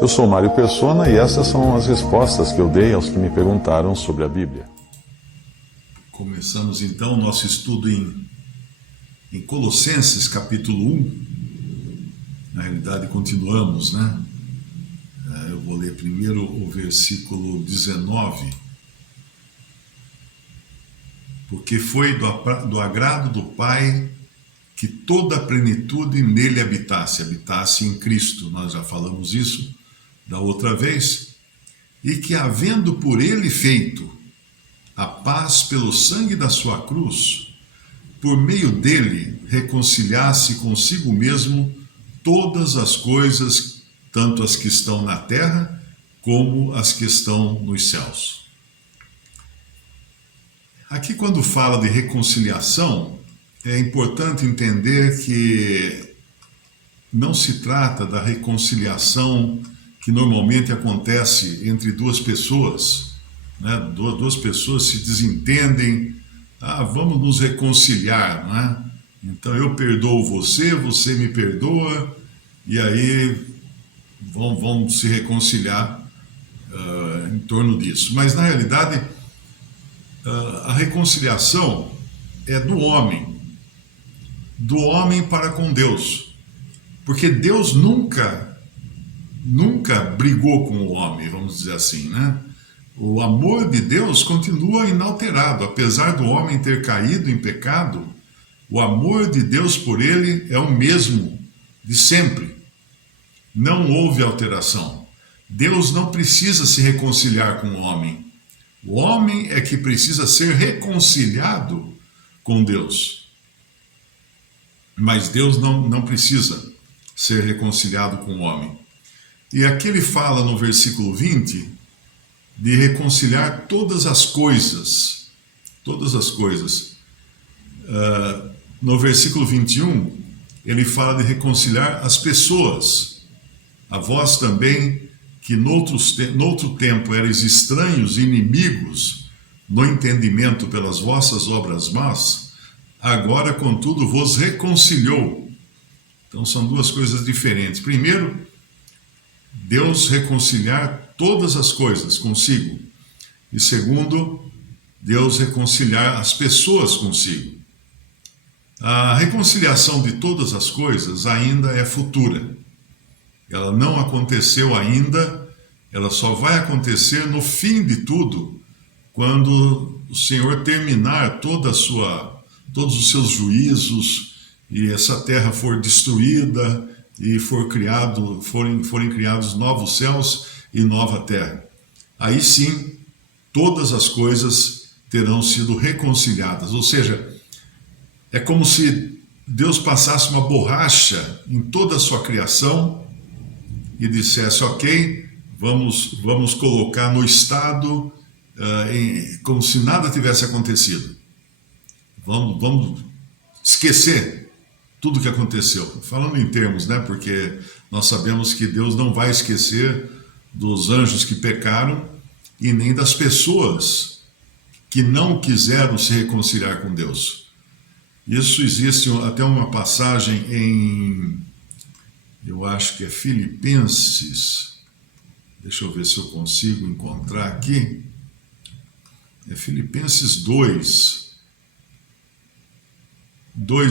Eu sou Mário Persona e essas são as respostas que eu dei aos que me perguntaram sobre a Bíblia. Começamos então o nosso estudo em Colossenses capítulo 1. Na realidade continuamos, né? Eu vou ler primeiro o versículo 19. Porque foi do agrado do Pai que toda a plenitude nele habitasse em Cristo. Nós já falamos isso da outra vez. E que, havendo por ele feito a paz pelo sangue da sua cruz, por meio dele reconciliasse consigo mesmo todas as coisas, tanto as que estão na terra como as que estão nos céus. Aqui, quando fala de reconciliação, é importante entender que não se trata da reconciliação que normalmente acontece entre duas pessoas, né? Duas pessoas se desentendem, vamos nos reconciliar, né? Então eu perdoo você, você me perdoa, e aí vamos se reconciliar em torno disso. Mas na realidade, a reconciliação é do homem para com Deus, porque Deus nunca brigou com o homem, vamos dizer assim, né? O amor de Deus continua inalterado, apesar do homem ter caído em pecado. O amor de Deus por ele é o mesmo de sempre. Não houve alteração. Deus não precisa se reconciliar com o homem. O homem é que precisa ser reconciliado com Deus. Mas Deus não precisa ser reconciliado com o homem. E aqui ele fala no versículo 20 de reconciliar todas as coisas. Todas as coisas. No versículo 21, ele fala de reconciliar as pessoas. A vós também, que noutro tempo eres estranhos e inimigos no entendimento pelas vossas obras más, agora, contudo, vos reconciliou. Então, são duas coisas diferentes. Primeiro, Deus reconciliar todas as coisas consigo. E segundo, Deus reconciliar as pessoas consigo. A reconciliação de todas as coisas ainda é futura. Ela não aconteceu ainda, ela só vai acontecer no fim de tudo, quando o Senhor terminar todos os seus juízos e essa terra for destruída e forem criados novos céus e nova terra. Aí sim, todas as coisas terão sido reconciliadas. Ou seja, é como se Deus passasse uma borracha em toda a sua criação e dissesse, ok, vamos colocar no estado como se nada tivesse acontecido. Vamos esquecer tudo o que aconteceu. Falando em termos, né? Porque nós sabemos que Deus não vai esquecer dos anjos que pecaram e nem das pessoas que não quiseram se reconciliar com Deus. Isso existe até uma passagem eu acho que é Filipenses, deixa eu ver se eu consigo encontrar aqui, é Filipenses 2,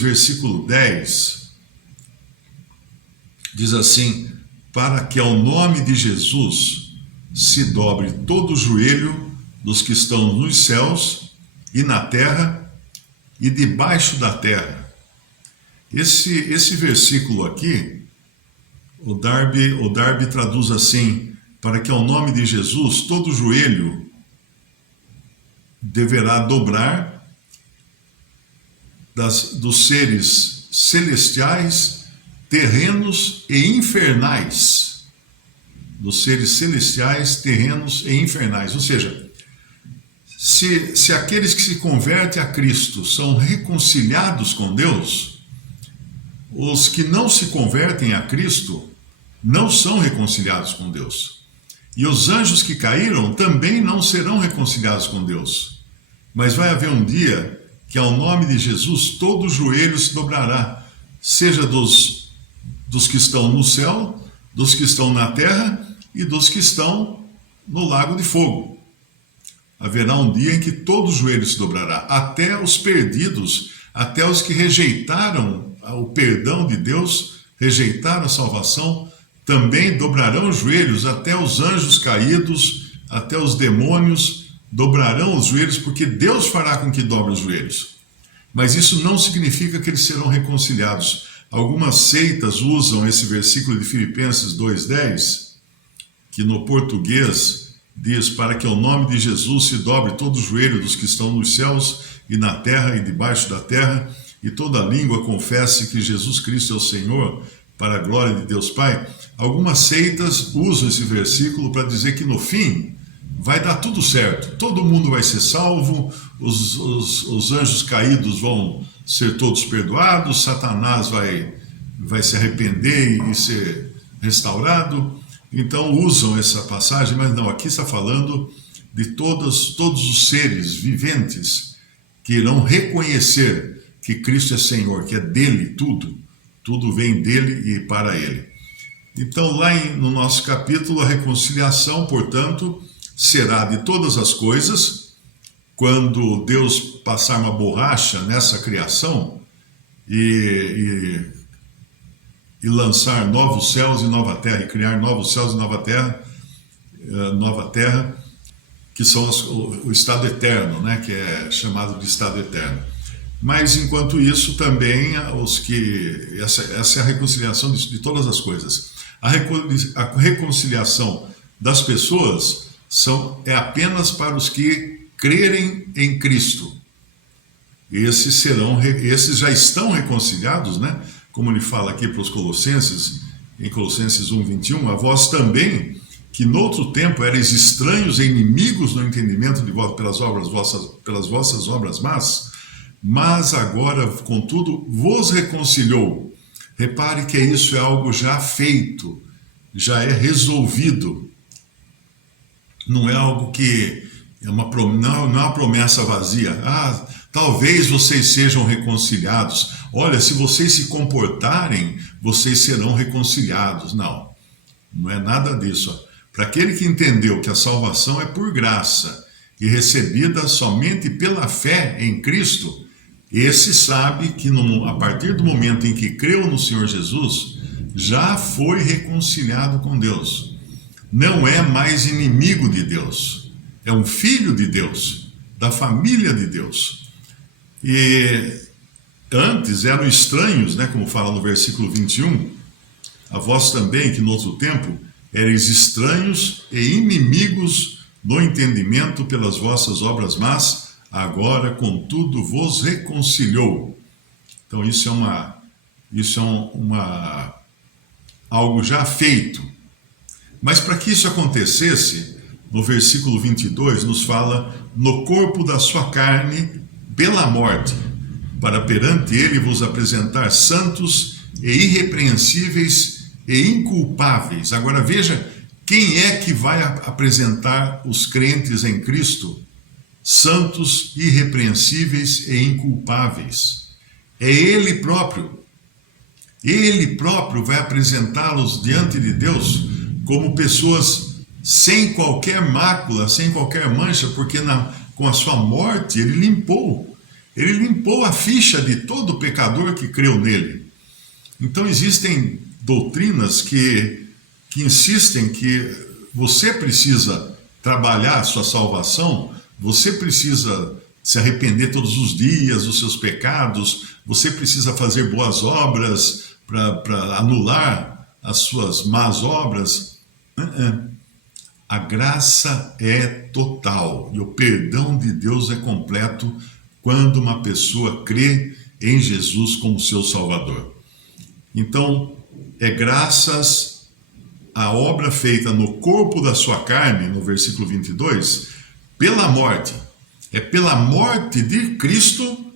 versículo 10, diz assim, para que ao nome de Jesus se dobre todo o joelho dos que estão nos céus e na terra e debaixo da terra. Esse versículo aqui, o Darby traduz assim, para que ao nome de Jesus todo joelho deverá dobrar dos seres celestiais, terrenos e infernais. Dos seres celestiais, terrenos e infernais. Ou seja, se aqueles que se convertem a Cristo são reconciliados com Deus, os que não se convertem a Cristo não são reconciliados com Deus. E os anjos que caíram também não serão reconciliados com Deus. Mas vai haver um dia que ao nome de Jesus todo joelho se dobrará, seja dos que estão no céu, dos que estão na terra e dos que estão no lago de fogo. Haverá um dia em que todo joelho se dobrará, até os perdidos, até os que rejeitaram o perdão de Deus, rejeitaram a salvação, também dobrarão os joelhos, até os anjos caídos, até os demônios dobrarão os joelhos, porque Deus fará com que dobre os joelhos. Mas isso não significa que eles serão reconciliados. Algumas seitas usam esse versículo de Filipenses 2:10, que no português diz: para que o nome de Jesus se dobre todo o joelho dos que estão nos céus e na terra e debaixo da terra, e toda língua confesse que Jesus Cristo é o Senhor, para a glória de Deus Pai. Algumas seitas usam esse versículo para dizer que no fim vai dar tudo certo, todo mundo vai ser salvo, os anjos caídos vão ser todos perdoados, Satanás vai se arrepender e ser restaurado. Então usam essa passagem, mas não, aqui está falando de todos os seres viventes que irão reconhecer que Cristo é Senhor, que é dele tudo vem dele e para ele. Então lá no nosso capítulo, a reconciliação, portanto, será de todas as coisas. Quando Deus passar uma borracha nessa criação e lançar novos céus e nova terra, e criar novos céus e nova terra, que são o estado eterno, né, que é chamado de estado eterno. Mas enquanto isso também essa é a reconciliação de todas as coisas. A reconciliação das pessoas é apenas para os que crerem em Cristo. Esses já estão reconciliados, né? Como ele fala aqui para os Colossenses, em Colossenses 1:21, a vós também, que noutro tempo erais estranhos e inimigos no entendimento de vós pelas vossas obras más, mas agora, contudo, vos reconciliou. Repare que isso é algo já feito, já é resolvido. Não é algo que não é uma promessa vazia. Talvez vocês sejam reconciliados. Olha, se vocês se comportarem, vocês serão reconciliados. Não é nada disso. Para aquele que entendeu que a salvação é por graça e recebida somente pela fé em Cristo, esse sabe que a partir do momento em que creu no Senhor Jesus, já foi reconciliado com Deus. Não é mais inimigo de Deus. É um filho de Deus, da família de Deus. E antes eram estranhos, né, como fala no versículo 21, a vós também, que no outro tempo erais estranhos e inimigos no entendimento pelas vossas obras más, agora, contudo, vos reconciliou. Então isso é algo já feito. Mas para que isso acontecesse, no versículo 22 nos fala: no corpo da sua carne, pela morte, para perante ele vos apresentar santos e irrepreensíveis e inculpáveis. Agora veja, quem é que vai apresentar os crentes em Cristo santos, irrepreensíveis e inculpáveis? É Ele próprio. Ele próprio vai apresentá-los diante de Deus como pessoas sem qualquer mácula, sem qualquer mancha, porque com a sua morte ele limpou a ficha de todo pecador que creu nele. Então existem doutrinas que insistem que você precisa trabalhar a sua salvação, você precisa se arrepender todos os dias dos seus pecados, você precisa fazer boas obras para anular as suas más obras. A graça é total e o perdão de Deus é completo quando uma pessoa crê em Jesus como seu Salvador. Então, é graças à obra feita no corpo da sua carne, no versículo 22, pela morte. É pela morte de Cristo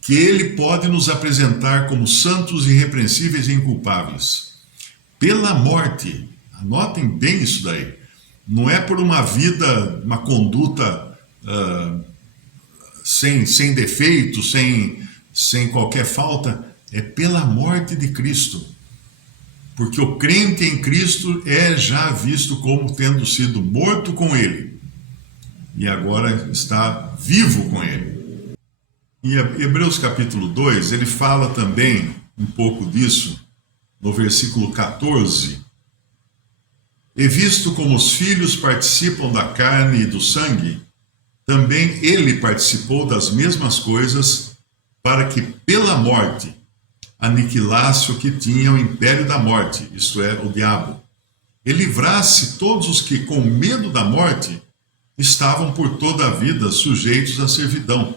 que ele pode nos apresentar como santos, irrepreensíveis e inculpáveis. Pela morte. Anotem bem isso daí. Não é por uma vida, uma conduta sem defeito, sem qualquer falta. É pela morte de Cristo. porque o crente em Cristo é já visto como tendo sido morto com Ele e agora está vivo com Ele. E Hebreus capítulo 2, ele fala também um pouco disso no versículo 14. E visto como os filhos participam da carne e do sangue, também ele participou das mesmas coisas, para que pela morte aniquilasse o que tinha o império da morte, isto é, o diabo, e livrasse todos os que, com medo da morte, estavam por toda a vida sujeitos à servidão.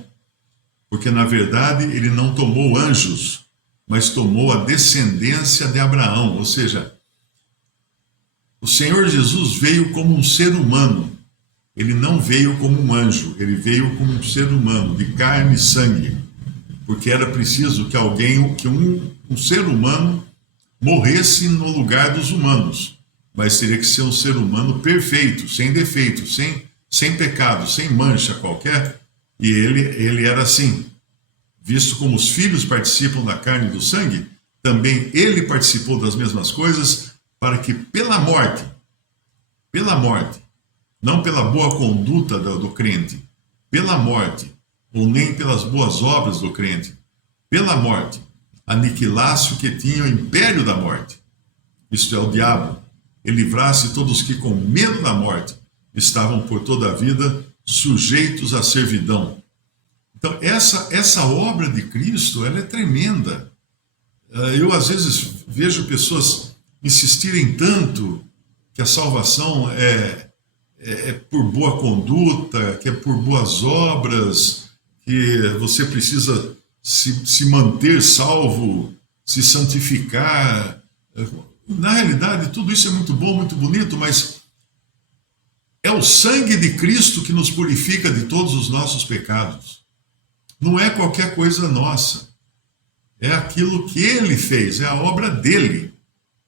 Porque, na verdade, ele não tomou anjos, mas tomou a descendência de Abraão, ou seja, o Senhor Jesus veio como um ser humano. Ele não veio como um anjo, ele veio como um ser humano, de carne e sangue. Porque era preciso que um ser humano morresse no lugar dos humanos. Mas teria que ser um ser humano perfeito, sem defeito, sem pecado, sem mancha qualquer. E ele era assim. Visto como os filhos participam da carne e do sangue, também ele participou das mesmas coisas, para que pela morte, não pela boa conduta do crente, pela morte, ou nem pelas boas obras do crente, pela morte, aniquilasse o que tinha o império da morte, isto é, o diabo, e livrasse todos que com medo da morte estavam por toda a vida sujeitos à servidão. Então, essa obra de Cristo, ela é tremenda. Eu, às vezes, vejo pessoas insistirem tanto que a salvação é por boa conduta, que é por boas obras, que você precisa se manter salvo, se santificar. Na realidade, tudo isso é muito bom, muito bonito, mas é o sangue de Cristo que nos purifica de todos os nossos pecados. Não é qualquer coisa nossa. É aquilo que Ele fez, é a obra dEle.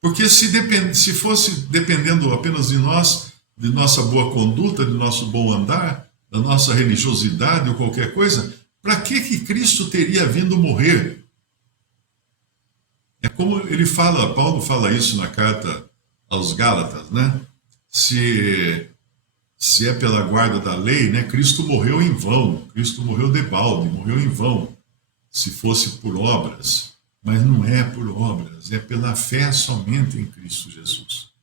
Porque se fosse dependendo apenas de nós, de nossa boa conduta, de nosso bom andar, da nossa religiosidade ou qualquer coisa, para que Cristo teria vindo morrer? É como ele fala, Paulo fala isso na carta aos Gálatas, né? Se é pela guarda da lei, né? Cristo morreu em vão, Cristo morreu de balde, morreu em vão, se fosse por obras. Mas não é por obras, é pela fé somente em Cristo Jesus.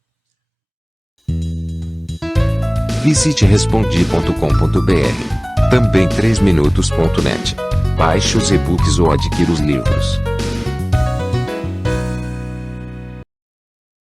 Visite respondi.com.br. Também 3minutos.net. Baixe os e-books ou adquira os livros.